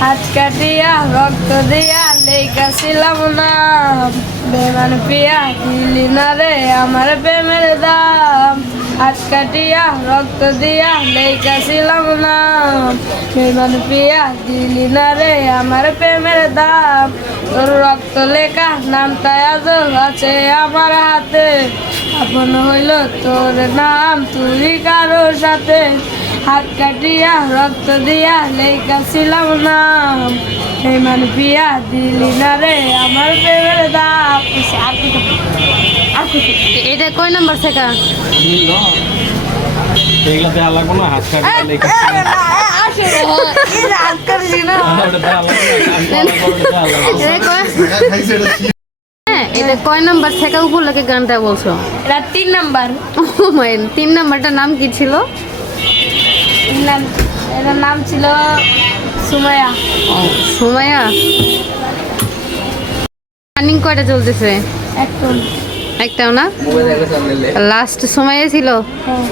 হাত কাটিয়া রক্ত দিয়া লেখাছিলাম না, বেমান পিয়া দিলি না রে আমার প্রেমের দাম। হাত কাটিয়া রক্ত দিয়া লেখাছিলাম না, বেমান পিয়া দিলি না রে আমার প্রেমের দাম। তোর রক্ত লেখা নামটা আজ আছে আমার হাতে, আপন হইল তোর নাম তুই কারো সাথে। হাত কাটিয়া রক্ত দিয়া লেখাছিলাম নাম, বেমান পিয়া দিলি না রে আমার প্রেমের দাম। এটা কয় নাম্বার শেখা? এগুলো দেওয়া লাগবে না, হাত কাটিয়ে লেখা হ্যাঁ, এটা কয় নাম্বার শেখা উপলক্ষে গানটা বলছো? এটা 3 নাম্বার। 3 নাম্বারটার নাম কি ছিল? এটার নাম ছিল সুমাইয়া। সুমাইয়া। রানিং কয়টা চলতেছে? একটাও না? লাস্ট সময়ে ছিল। হ্যাঁ।